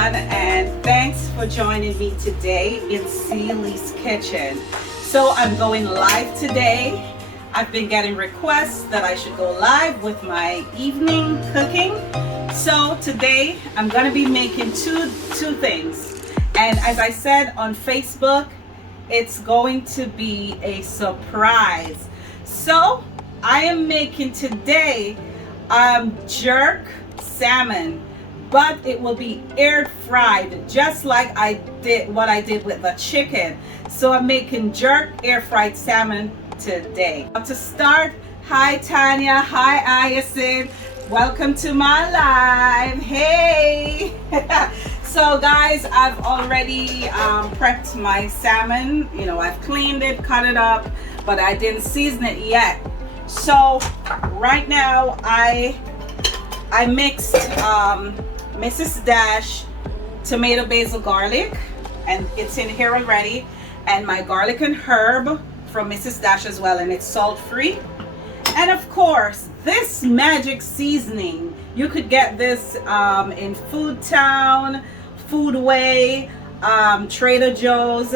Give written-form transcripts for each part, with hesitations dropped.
everyone, and thanks for joining me today in Celie's Kitchen. So I'm going live today. I've been getting requests that I should go live with my evening cooking. So today I'm going to be making two things. And as I said on Facebook, it's going to be a surprise. So I am making today jerk salmon, but it will be air fried just like I did with the chicken. So I'm making jerk air fried salmon today. To start, hi Tanya, hi Iasin, welcome to my live. Hey. So guys, I've already prepped my salmon. You know, I've cleaned it, cut it up, but I didn't season it yet. So right now I mixed Mrs. Dash tomato, basil, garlic, and it's in here already, and my garlic and herb from Mrs. Dash as well, and it's salt free. And of course, this magic seasoning, you could get this in Food Town, Foodway, Trader Joe's.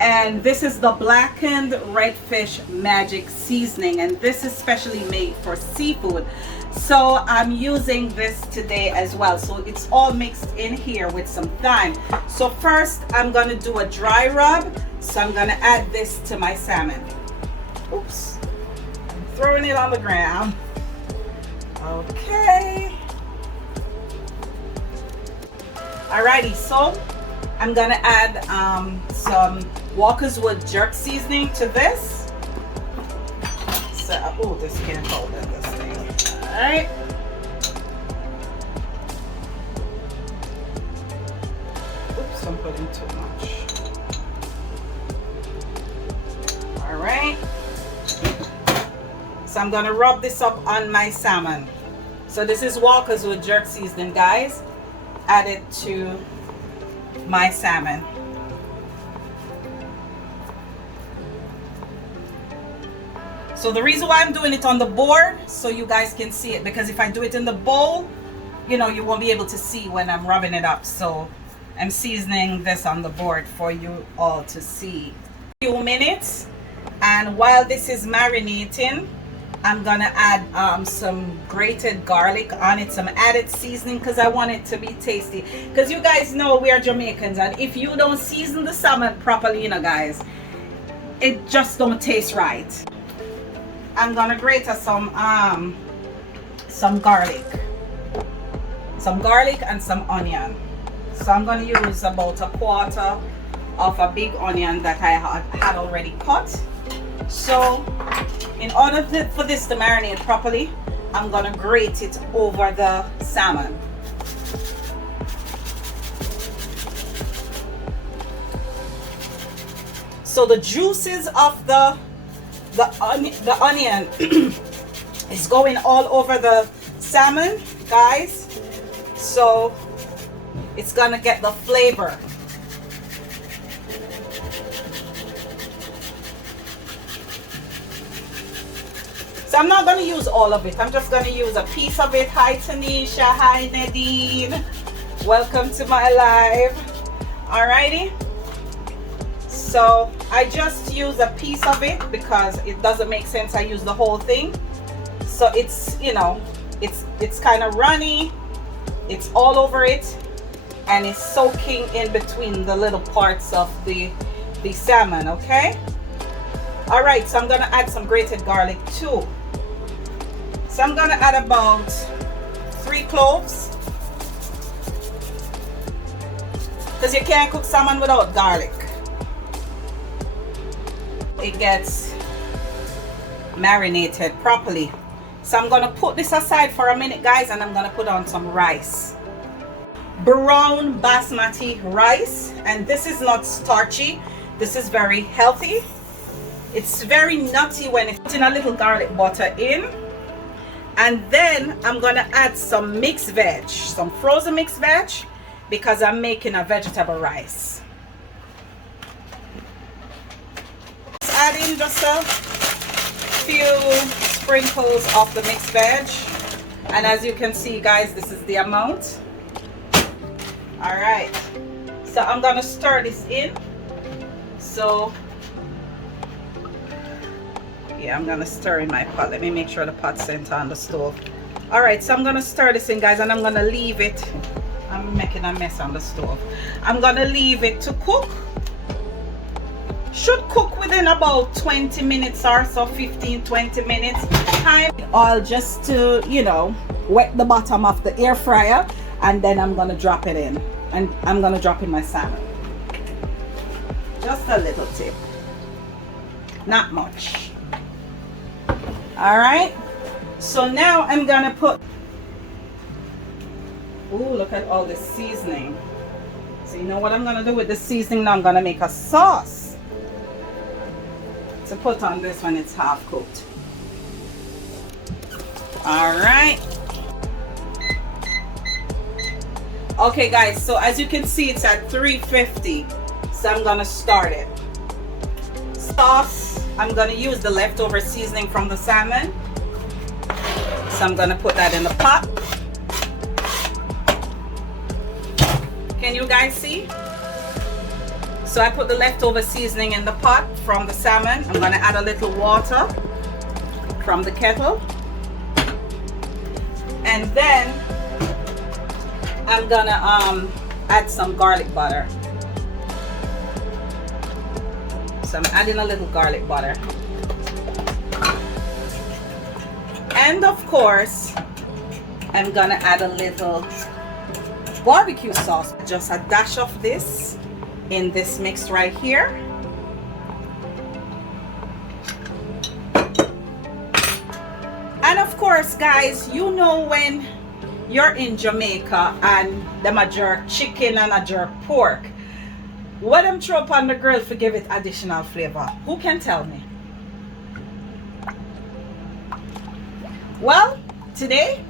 And this is the blackened redfish magic seasoning, and this is specially made for seafood. So I'm using this today as well. So it's all mixed in here with some thyme. So first I'm going to do a dry rub. So I'm going to add this to my salmon. Oops, I'm throwing it on the ground. Okay, alrighty, so I'm gonna add some Walker's Wood jerk seasoning to this. So, oh, this can't hold in this thing. All right. Oops, I'm putting too much. All right. So I'm gonna rub this up on my salmon. So this is Walker's Wood jerk seasoning, guys. Add it to my salmon. So the reason why I'm doing it on the board, so you guys can see it, because if I do it in the bowl, you know, you won't be able to see when I'm rubbing it up. So I'm seasoning this on the board for you all to see. A few minutes, and while this is marinating, I'm gonna add some grated garlic on it, some added seasoning, because I want it to be tasty. Because you guys know we are Jamaicans, and if you don't season the salmon properly, you know guys, it just don't taste right. I'm gonna grate some garlic and some onion. So I'm gonna use about a quarter of a big onion that I had already cut. So in order for this to marinate properly, I'm gonna grate it over the salmon. So the juices of the onion is going all over the salmon, guys. So it's gonna get the flavor. So I'm not going to use all of it. I'm just going to use a piece of it. Hi Tanisha, hi Nadine. Welcome to my live. Alrighty. So I just use a piece of it because it doesn't make sense I use the whole thing. So it's, you know, it's kind of runny. It's all over it, and it's soaking in between the little parts of the salmon, okay? Alright, so I'm going to add some grated garlic too. So I'm going to add about 3 cloves, because you can't cook salmon without garlic. It gets marinated properly. So I'm going to put this aside for a minute, guys, and I'm going to put on some rice. Brown basmati rice, and this is not starchy. This is very healthy. It's very nutty when it's in a little garlic butter in. And then I'm gonna add some mixed veg, some frozen mixed veg, because I'm making a vegetable rice. Add in just a few sprinkles of the mixed veg, and as you can see, guys, this is the amount. All right, so I'm gonna stir this in. So yeah, I'm gonna stir in my pot. Let me make sure the pot's center on the stove. All right, so I'm gonna stir this in, guys, and I'm gonna leave it. I'm making a mess on the stove. I'm gonna leave it to cook. Should cook within about 20 minutes or so, 15-20 minutes time. All just to, you know, wet the bottom of the air fryer, and then I'm gonna drop it in, and I'm gonna drop in my salmon. Just a little tip, not much. All right, so now I'm gonna put, ooh, look at all the seasoning. So you know what I'm gonna do with the seasoning now? I'm gonna make a sauce to put on this when it's half cooked. All right. Okay, guys, so as you can see, it's at 350. So I'm gonna start it. Sauce, I'm gonna use the leftover seasoning from the salmon. So I'm gonna put that in the pot. Can you guys see? So I put the leftover seasoning in the pot from the salmon. I'm gonna add a little water from the kettle. And then I'm gonna add some garlic butter. So I'm adding a little garlic butter. And of course, I'm gonna add a little barbecue sauce. Just a dash of this in this mix right here. And of course, guys, you know when you're in Jamaica and them a jerk chicken and a jerk pork, what them throw up on the grill to give it additional flavor? Who can tell me? Well, today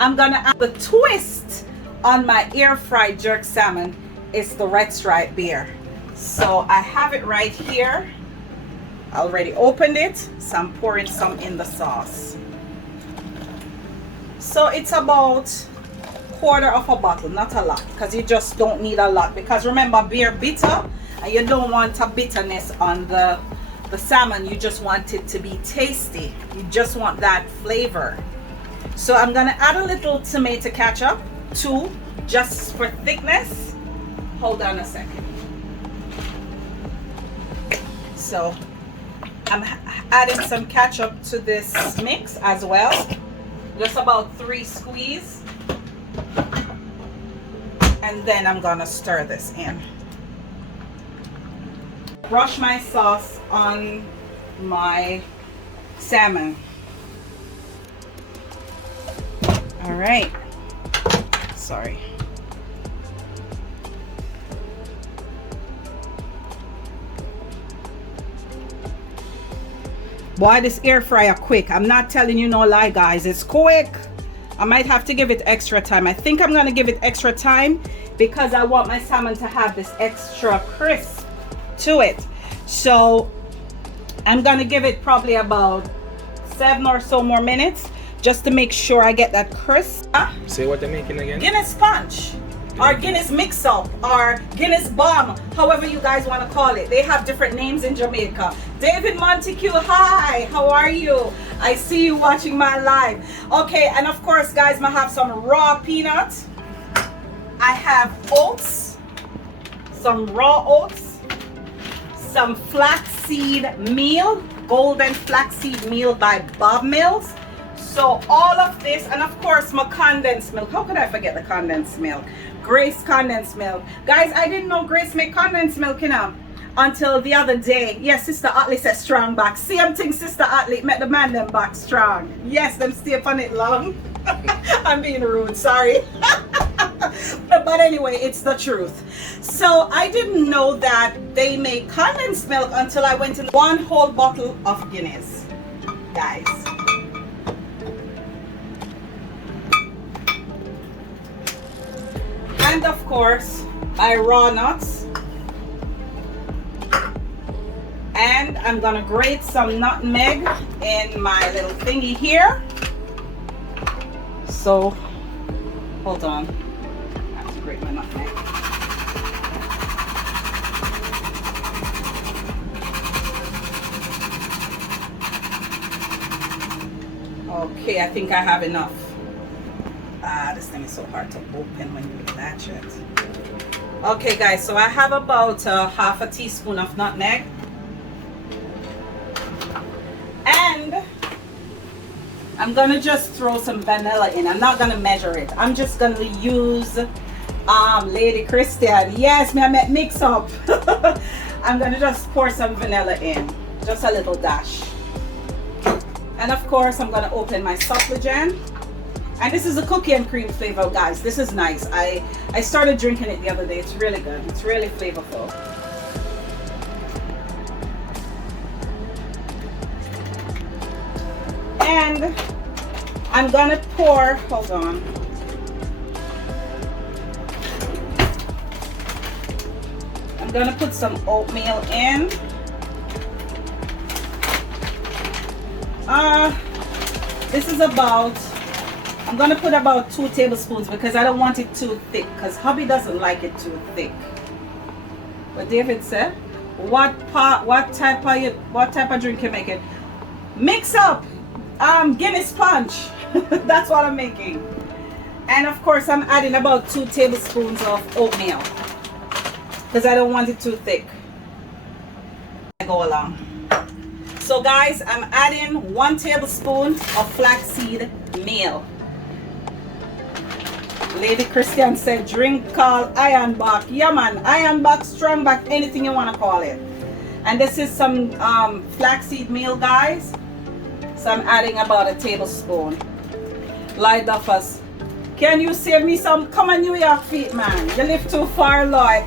I'm gonna add the twist on my air fried jerk salmon. It's the red stripe beer. So I have it right here. I already opened it, so I'm pouring some in the sauce. So it's about quarter of a bottle, not a lot, because you just don't need a lot, because remember, beer bitter, and you don't want a bitterness on the salmon. You just want it to be tasty. You just want that flavor. So I'm gonna add a little tomato ketchup too, just for thickness. Hold on a second. So I'm adding some ketchup to this mix as well, just about 3 squeeze. And then I'm gonna stir this in. Brush my sauce on my salmon. All right, sorry. Boy, this air fryer quick. I'm not telling you no lie, guys. It's quick. I might have to give it extra time. I think I'm gonna give it extra time because I want my salmon to have this extra crisp to it. So I'm gonna give it probably about 7 or so more minutes just to make sure I get that crisp. Say what they're making again? Guinness punch, or Guinness mix up, or Guinness bomb, however you guys want to call it. They have different names in Jamaica. David Montague, hi, how are you? I see you watching my live. Okay, and of course, guys, I have some raw peanuts. I have oats, some raw oats, some flaxseed meal, golden flaxseed meal by Bob Mills. So all of this, and of course my condensed milk. How could I forget the condensed milk? Grace condensed milk. Guys, I didn't know Grace make condensed milk, you know, until the other day. Yes, Sister Atley said strong back. Same thing, Sister Atley, met the man them back strong. Yes, them stay upon it long. I'm being rude, sorry. But anyway, it's the truth. So I didn't know that they make condensed milk until I went in 1 whole bottle of Guinness, guys. And of course, my raw nuts. And I'm gonna grate some nutmeg in my little thingy here. So, hold on. I have to break my nutmeg. Okay, I think I have enough. This thing is so hard to open when you latch it. Okay guys, so I have about half a teaspoon of nutmeg. And I'm gonna just throw some vanilla in. I'm not gonna measure it. I'm just gonna use Lady Christian. Yes, me I met mix up. I'm gonna just pour some vanilla in. Just a little dash. And of course, I'm gonna open my supplegen. And this is a cookie and cream flavor, guys. This is nice. I started drinking it the other day. It's really good. It's really flavorful. And I'm gonna pour, hold on. I'm gonna put some oatmeal in. This is about, I'm gonna put about 2 tablespoons because I don't want it too thick, because hubby doesn't like it too thick. But David said, what type of drink you making? Mix up Guinness punch. That's what I'm making. And of course I'm adding about 2 tablespoons of oatmeal because I don't want it too thick. I go along. So guys, I'm adding 1 tablespoon of flaxseed meal. Lady Christian said, drink called ironbark. Yeah man, ironbark, strongback, anything you want to call it. And this is some flaxseed meal, guys. So I'm adding about a tablespoon. Lloyd Duffus, can you save me some? Come on, New York feet, man. You live too far, Lloyd.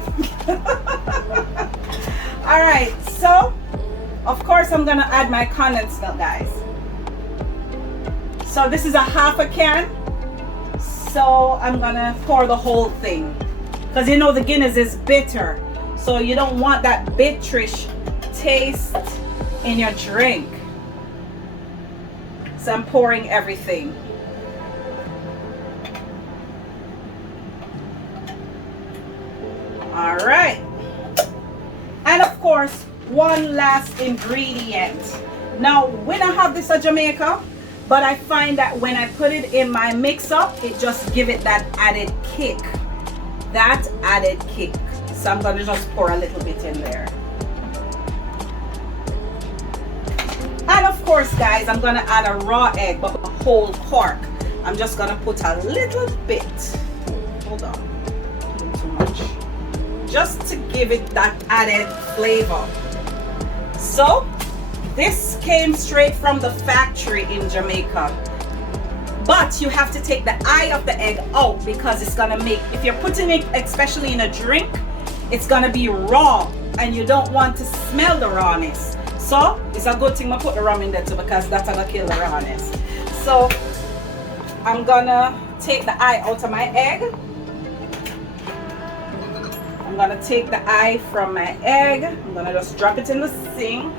All right, so of course I'm gonna add my condensed milk, guys. So this is a half a can. So I'm gonna pour the whole thing, because you know the Guinness is bitter, so you don't want that bitterish taste in your drink. So I'm pouring everything. All right, and of course one last ingredient. Now we don't have this at Jamaica, but I find that when I put it in my mix up, it just give it that added kick. That added kick. So I'm gonna just pour a little bit in there. And of course, guys, I'm gonna add a raw egg, but a whole cork. I'm just gonna put a little bit. Hold on, a little too much. Just to give it that added flavor. So this came straight from the factory in Jamaica. But you have to take the eye of the egg out, because it's gonna make, if you're putting it especially in a drink, it's gonna be raw and you don't want to smell the rawness. So it's a good thing I put the rum in there too, because that's gonna kill the rawness. So I'm gonna take the eye out of my egg. I'm gonna take the eye from my egg. I'm gonna just drop it in the sink.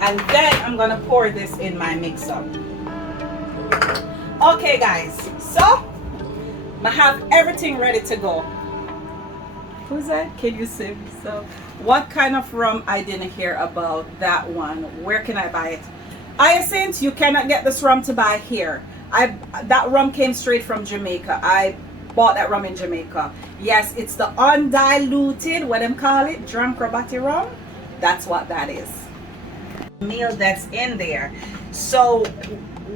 And then I'm gonna pour this in my mix up. Okay guys, so I have everything ready to go. Who's that? Can you say so? What kind of rum? I didn't hear about that one. Where can I buy it? Hyacinth, you cannot get this rum to buy here. That rum came straight from Jamaica. I bought that rum in Jamaica. Yes, it's the undiluted, what them call it, drunk rabati rum. That's what that is. Meal that's in there. So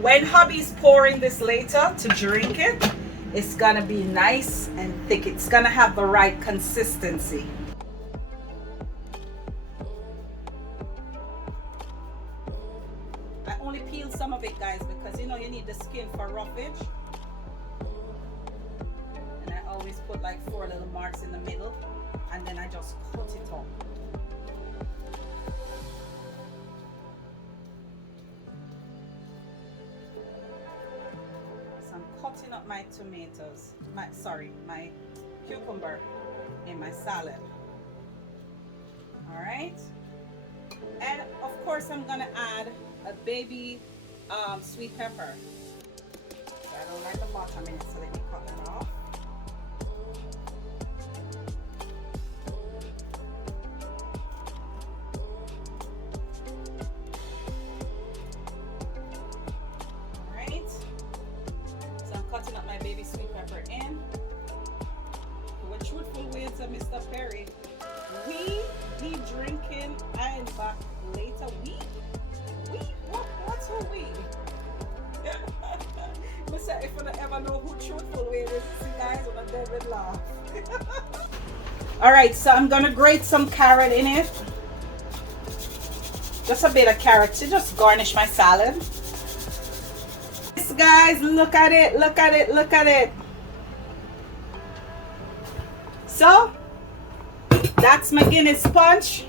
when hubby's pouring this later to drink it, it's gonna be nice and thick. It's gonna have the right consistency. I only peeled some of it, guys, because you know you need the skin for roughage. And I always put like 4 little marks in the middle, and then I just cut it off. Cutting up my tomatoes, my cucumber in my salad. All right, and of course I'm gonna add a baby sweet pepper. So I don't like the bottom in it, so let me cut it off. said, Mr. Perry, we be drinking and back later. We? What's who we? I said, if you don't ever know who truthful we is, see guys when a David laugh. Alright, so I'm gonna grate some carrot in it. Just a bit of carrot to just garnish my salad. Yes, guys, look at it, look at it, look at it. So, that's my Guinness punch.